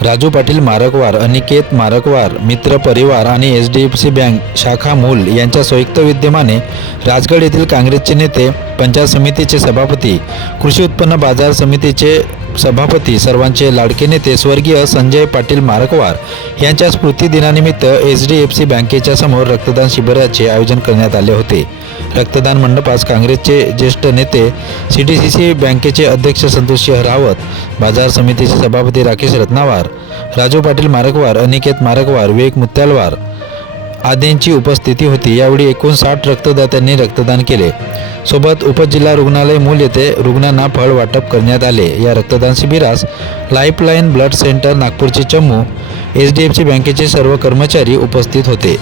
राजू पाटील मारकवार अनिकेत मारकवार मित्र परिवार आणि H D F C bank शाखा मूल यांच्या संयुक्त विद्यमाने राजगड येथील काँग्रेसचे नेते पंचायत समितीचे सभापती कृषी उत्पन्न बाजार समितीचे सभापती सर्वांचे लाडके नेते स्वर्गीय संजय पाटील मारकवार यांच्या स्मृती दिनानिमित्त एच डी एफ सी बँकेच्या समोर रक्तदान शिबिराचे आयोजन करण्यात आले होते. रक्तदान मंडपास काँग्रेसचे ज्येष्ठ नेते सी डी सी सी बँकेचे अध्यक्ष संतोषसिंह रावत बाजार समितीचे सभापती राकेश रत्नावार राजू पाटील मारकवार अनिकेत मारकवार विवेक मुत्यालवार आदींची उपस्थिती होती. यावेळी एकूण साठ रक्तदात्यांनी रक्तदान केले. सोबत उपजिल्हा रुग्णालय मूल येथे रुग्णांना फळ वाटप करण्यात आले. या रक्तदान शिबिरास लाईफलाईन ब्लड सेंटर नागपूरचे चमू एच डी एफ सी बँकेचे सर्व कर्मचारी उपस्थित होते.